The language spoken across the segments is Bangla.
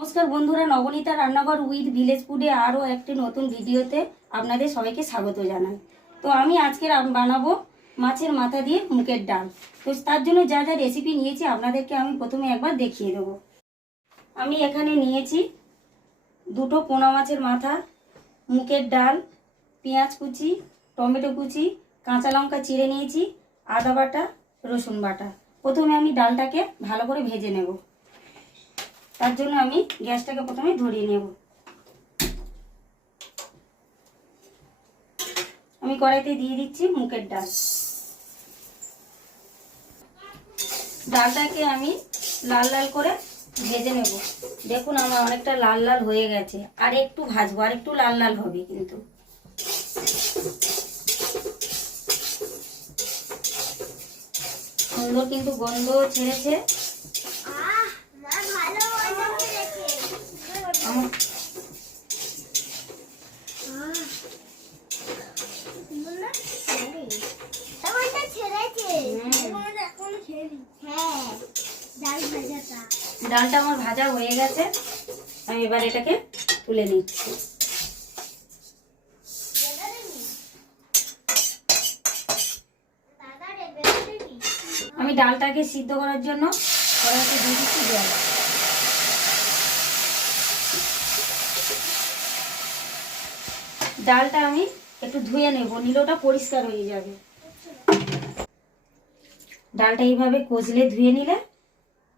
নমস্কার বন্ধুরা, নবনীতা রান্নাঘর উইথ ভিলেজ ফুডে আরও একটি নতুন ভিডিওতে আপনাদের সবাইকে স্বাগত জানাই। তো আমি আজকে বানাবো মাছের মাথা দিয়ে মুগের ডাল। তো তার জন্য যা যা রেসিপি নিয়েছি আপনাদেরকে আমি প্রথমে একবার দেখিয়ে দেবো। আমি এখানে নিয়েছি দুটো পোনা মাছের মাথা, মুগের ডাল, পেঁয়াজ কুচি, টমেটো কুচি, কাঁচা লঙ্কা চিড়ে নিয়েছি, আদা বাটা, রসুন বাটা। প্রথমে আমি ডালটাকে ভালো করে ভেজে নেব। তার জন্য আমি গ্যাসটাকে প্রথমে ধরিয়ে নেব। আমি কড়াইতে দিয়ে দিচ্ছি মুগের ডাল। ডালটাকে আমি লাল লাল করে ভেজে নেব। দেখুন আমার অনেকটা লাল লাল হয়ে গেছে, আর একটু ভাজবো, আর একটু লাল লাল হবে কিন্তু। সুন্দর কিন্তু গন্ধ ছেড়েছে। ডালটা আমার ভাজা হয়ে গেছে, আমি এবার এটাকে তুলে নিচ্ছি। আমি ডালটাকে সিদ্ধ করার জন্য কড়াইতে দিয়ে দিচ্ছি জল। ডালটা আমি একটু ধুয়ে নেব, নিলোটা পরিষ্কার হয়ে যাবে। ডালটা এইভাবে কচলে ধুয়ে নিলে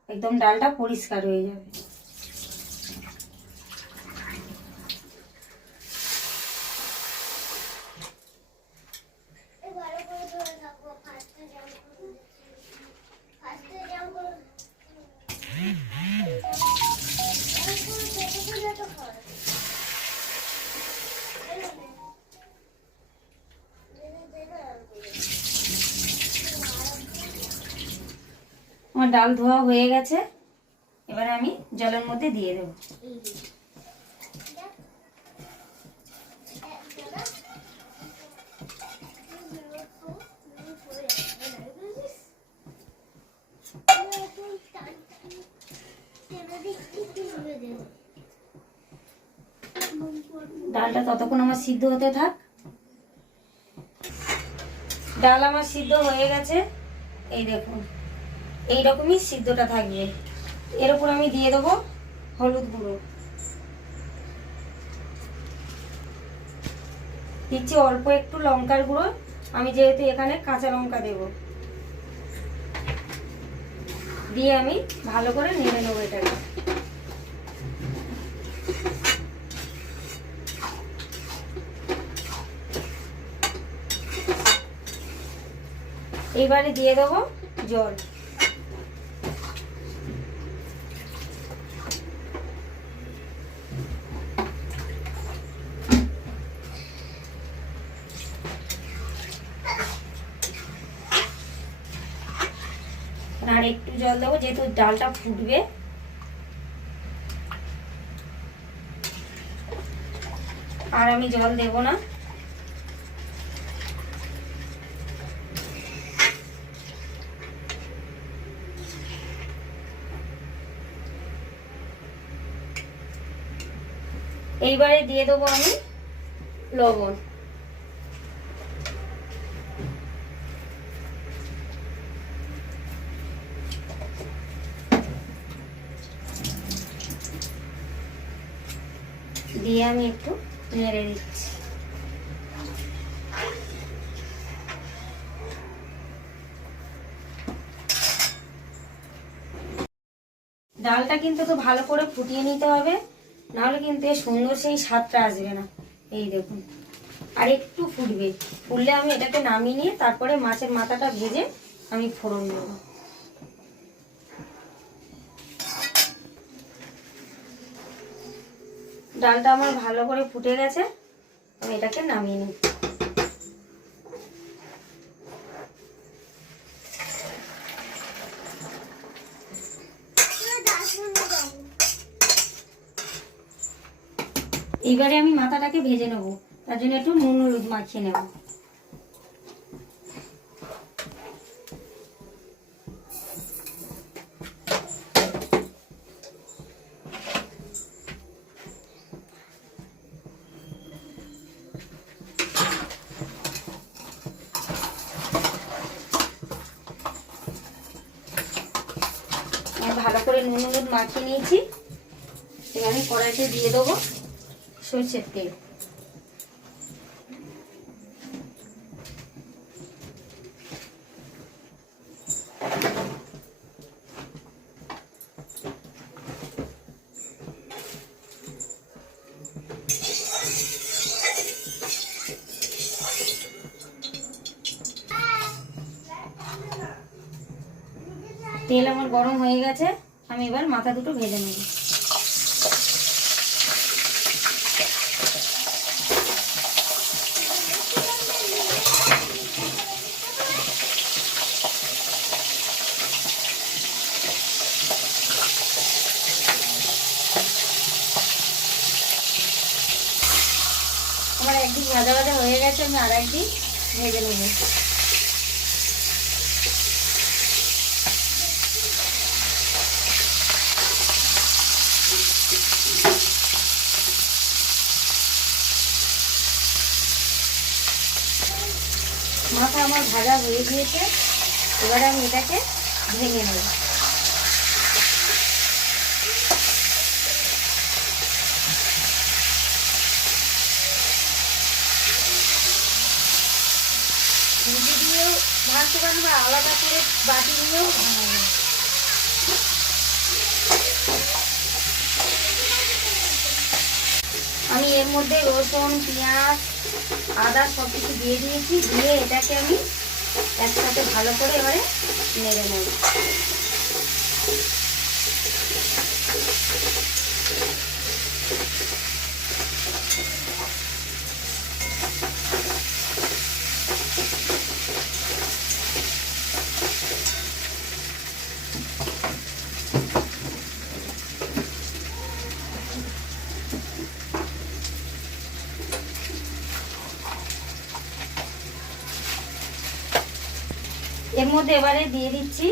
একদম ডালটা পরিষ্কার হয়ে যাবে। আমার ডাল ধোয়া হয়ে গেছে, এবারে আমি জলের মধ্যে দিয়ে দেব। ডালটা ততক্ষণ আমার সিদ্ধ হতে থাক। ডাল আমার সিদ্ধ হয়ে গেছে, এই দেখুন এইরকমই সিদ্ধটা থাকবে। এর উপর আমি দিয়ে দেবো হলুদ গুঁড়ো, দিচ্ছি অল্প একটু লঙ্কার গুঁড়ো, আমি যেহেতু এখানে কাঁচা লঙ্কা দেব। দিয়ে আমি ভালো করে নেড়ে নেবো এটাকে। এইবারে দিয়ে দেবো জল। আর একটু জল দেবো, যেহেতু ডালটা ফুটবে। আর আমি জল দেব না। এইবারে দিয়ে দেবো আমি লবণ। দিয়ে আমি একটু নেড়ে দিচ্ছি। ডালটা কিন্তু তো ভালো করে ফুটিয়ে নিতে হবে, নাহলে কিন্তু এর সুন্দর সেই স্বাদটা আসবে না। এই দেখুন আর একটু ফুটবে, ফুটলে আমি এটাকে নামিয়ে নিয়ে তারপরে মাছের মাথাটা ভেজে আমি ফোড়ন দেব। ডালটা আমার ভালো করে ফুটে গেছে, আমি এটাকে নামিয়ে নিই। এইবারে আমি মাথাটাকে ভেজে নেব, তার জন্য একটু নুন হলুদ মাখিয়ে নেব। মাখিয়ে নিয়েছি। এবার আমি কড়াইতে দিয়ে দেবো সরষের তেল। তেল আমার গরম হয়ে গেছে, আমি এবার মাথা দুটো ভেজে নেব। আমার একদিক ভাজা ভাজা হয়ে গেছে, আমি আর একদিক ভেজে নেব। মাথা আমার ভাজা হয়ে গিয়েছে, এবারে আমি এটাকে ভেঙে নেব। রুটি দিয়েও ভাজতে পারেন বা আলাদা করে বাটি দিয়েও ভাঙানো। আমি এর মধ্যে রসুন, পেঁয়াজ, আদা সব কিছু দিয়ে দিয়েছি। দিয়ে এটাকে আমি একসাথে ভালো করে এবারে নেড়ে নেব। এর মধ্যে এবারে দিয়ে দিচ্ছি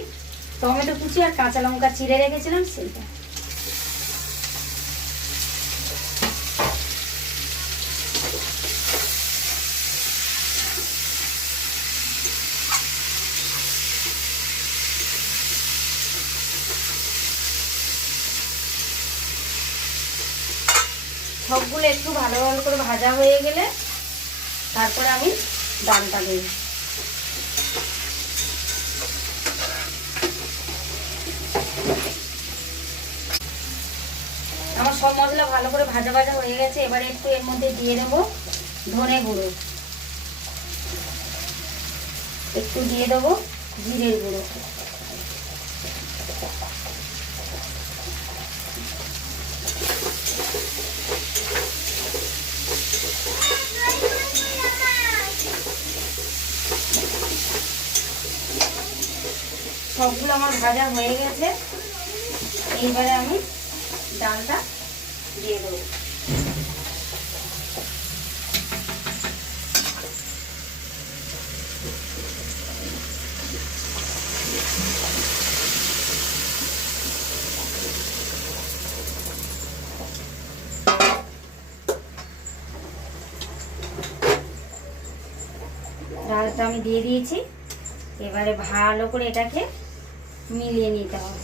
টমেটো কুচি আর কাঁচা লঙ্কা চিড়ে রেখেছিলাম সেইটা। সবগুলো একটু ভালো ভালো করে ভাজা হয়ে গেলে তারপরে আমি ডালটা দেব। আমার সব মশলা ভালো করে ভাজা ভাজা হয়ে গেছে। এবারে একটু এর মধ্যে দিয়ে দেবো ধনে গুঁড়ো, একটু দিয়ে দেবো জিরের গুঁড়ো, সবগুলো আমার ভাজা হয়ে গেছে। এইবারে আমি ডালটা দিয়ে দেবো। ডালটা আমি দিয়ে দিয়েছি। এবারে ভালো করে এটাকে মিলিয়ে নিতে হবে।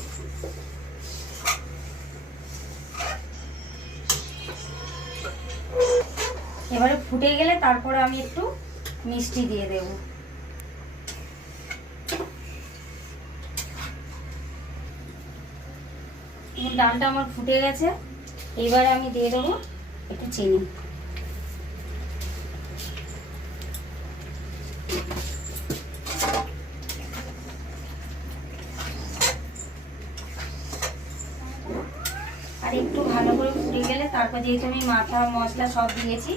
এবারে ফুটে গেলে তারপরে আমি একটু মিষ্টি দিয়ে দেব। ডালটা আমার ফুটে গেছে, এবারে আমি দিয়ে দেবো একটু চিনি। আর একটু ভালো করে ফুটে গেলে তারপর যেহেতু আমি মাথা মশলা সব দিয়েছি,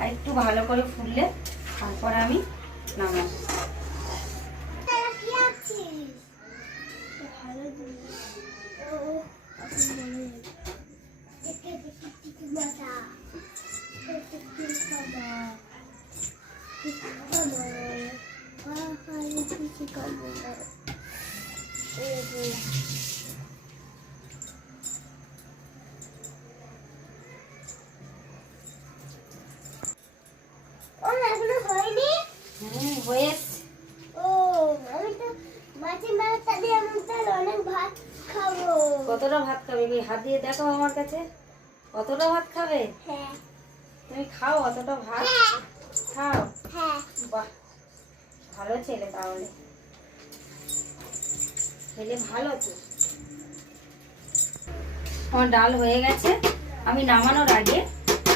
আর একটু ভালো করে ফুটলে তারপর আমি নামাবো। কতটা ভাত খাবি? হাত দিয়ে দেখো আমার কাছে, কতটা ভাত খাবে? তুমি খাও অতটা ভাত, খাও। বাহ, ভালো ছেলে, তাহলে ছেলে ভালো তো। আমার ডাল হয়ে গেছে। আমি নামানোর আগে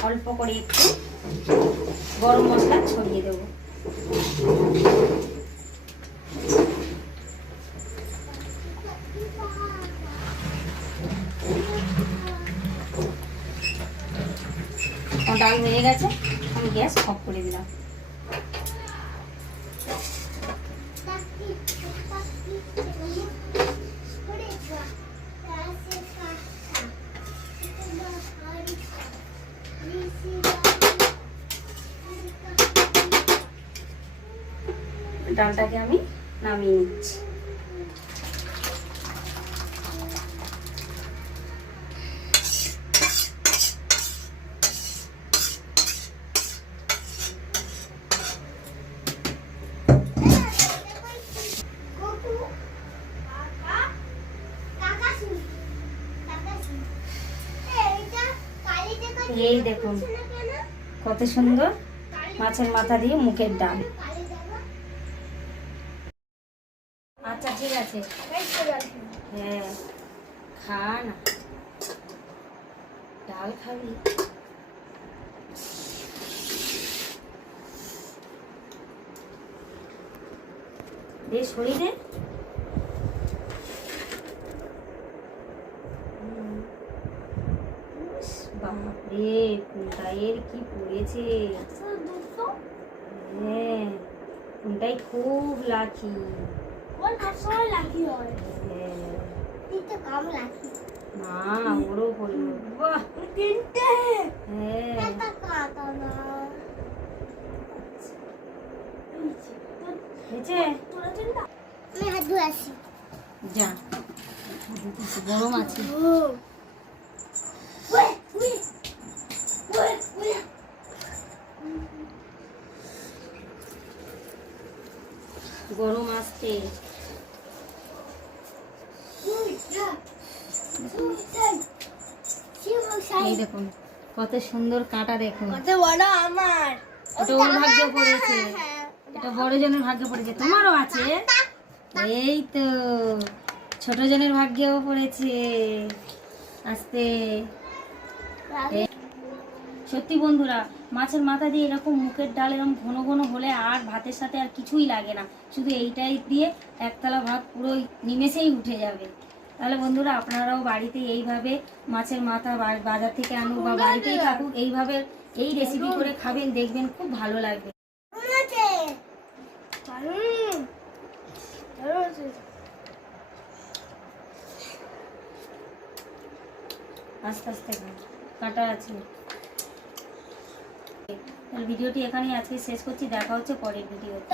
অল্প করে একটু গরম মশলা ছড়িয়ে দেব। আমার ডাল হয়ে গেছে, আমি গ্যাস অফ করে দিলাম। ডালটাকে আমি নামিয়ে নিচ্ছি। এই দেখুন কত সুন্দর মাছের মাথা দিয়ে মুখের ডাল। আচ্ছা ঠিক আছে, হ্যাঁ খা না, ডাল খাবি? দে শরীরে। বাপরে, কোনটায়ের কি পড়েছে! হ্যাঁ, কোনটাই খুব লাকি। না, ওরও পড়লো। বাহ, হ্যাঁ যা, গরম আছে। গরম আসতে এই দেখুন কত সুন্দর কাঁটা, দেখুন কত বড়। আমার এটা ওর ভাগ্যে পড়েছে, এটা বড় জনের ভাগ্যে পড়েছে। তোমারও আছে? এই তো ছোট জনের ভাগ্যেও পড়েছে। আস্তে। সত্যি বন্ধুরা, মাছের মাথা দিয়ে এরকম মুখের ডাল এরকম ঘন ঘন হলে আর ভাতের সাথে আর কিছুই লাগে না, শুধু এইটাই দিয়ে একতলা ভাত পুরো নিমেষেই উঠে যাবে। তাহলে বন্ধুরা, আপনারাও বাড়িতে এইভাবে মাছের মাথা বাজার থেকে আনুক বা বাড়িতেই থাকুক, এইভাবে এই রেসিপি করে খাবেন, দেখবেন খুব ভালো লাগবে। আস্তে আস্তে কাটা আছে। ভিডিওটি এখানেই আজকে শেষ করছি, দেখা হচ্ছে পরের ভিডিওতে।